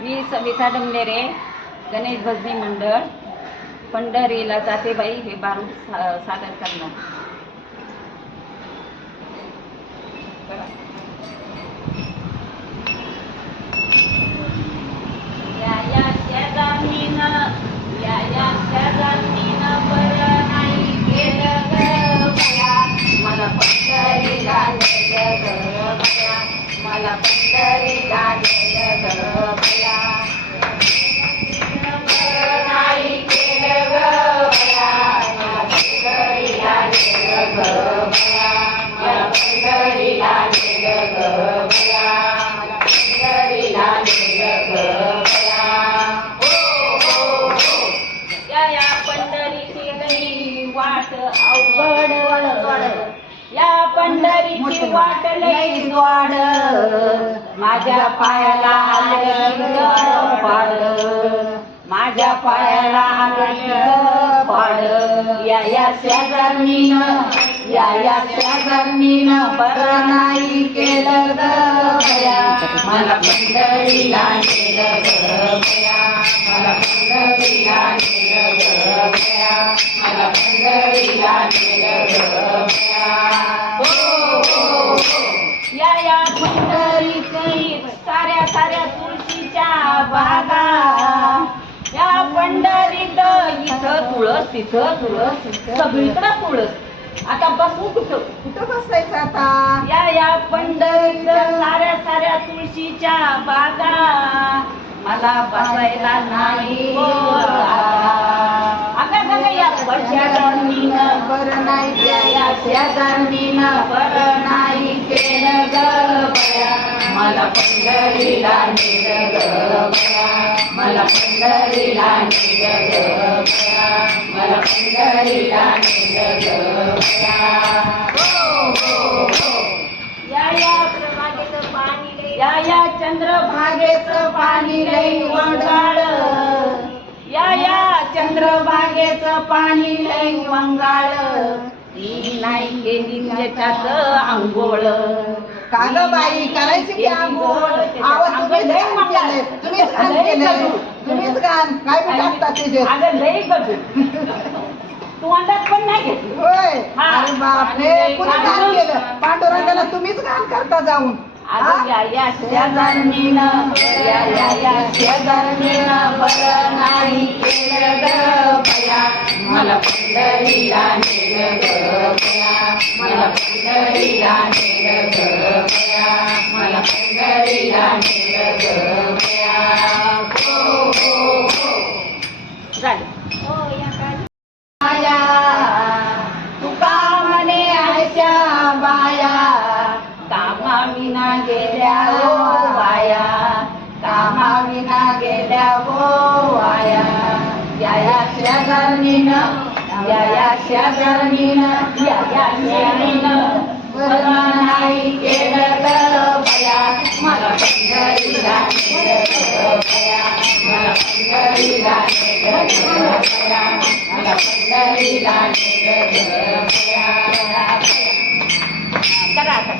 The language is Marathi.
मी सविता डमनेरे, गणेश भजनी मंडळ, पंढरीला जाते बाई हे बारूद सादर करणार. या शेजारणीनं बरं नाही केलं ग बया, मला पंढरीला नेलं ग बया, मला पंढरीला नेलं ग बया. बरं नाही केलं ग बया, मला पंढरीला नेलं ग बया, मला पंढरीला नेलं ग बया, मला पंढरीला नेलं ग बया. या पंढरीची लई वाट अवघड, या पंढरीची वाट लई द्वाड, माझ्या पायाला आलं पाड, माझ्या पायाला आलं पाड. या शेजारणीनं, या शेजारणीनं बरं नाही केलं ग बया, मला पंढरीला नेलं ग बया, मला पंढरीला नेलं ग बया, मला पंढरीला नेलं ग बया. या पंढरीतही साऱ्या तुळशीच्या बागा, या पंढरीत इथं तुळस तिथं तुळस, सगळीकडं तुळस. आता बसू कुठं बसायचं आता? या पंढरीत साऱ्या तुळशीच्या बागा, मला बसायला नाही या शेजारणीनं बरं नाही, या शेजारणीनं बरं नाही केलं ग बया, मला पंढरीला नेलं ग बया, मला पंढरीला नेलं ग बया, मला पंढरीला नेलं ग बया. या चंद्रभागेचं पाणी लई वंगाळ, या चंद्रभागेचं पाणी लई वंगाळ, मी नाही केली त्याच्यात आंघोळ. का ग बाई करायची की आंघोळ? तुम्हीच घाण केलंय, तुम्हीच घाण काय बी टाकता त्याच्यात. अगं लई गजू तू अंदाज पण नाही घेतली. होय, अरे बापरे, कुणी घाण केलं? पांडुरंगाला तुम्हीच घाण करता जाऊन. या शेजारणीनं, या शेजारणीनं बरं नाही केलं ग बया, मला पंढरीला नेलं ग बया, मला पंढरीला नेलं ग बया, मला पंढरीला नेलं ग बया. माया तुका म्हणे आयच्या बाया, कामाविना गेल्या हो वाया, कामाविना गेल्या हो वाया. या शेजारणीनं, या शेजारणीनं, या शेजारणीनं बरं नाही केलं ग बया, मला पंढरीला नेलं ग बया, मला पंढरीला नेलं ग बया, मला पंढरीला नेलं ग बया. करा आता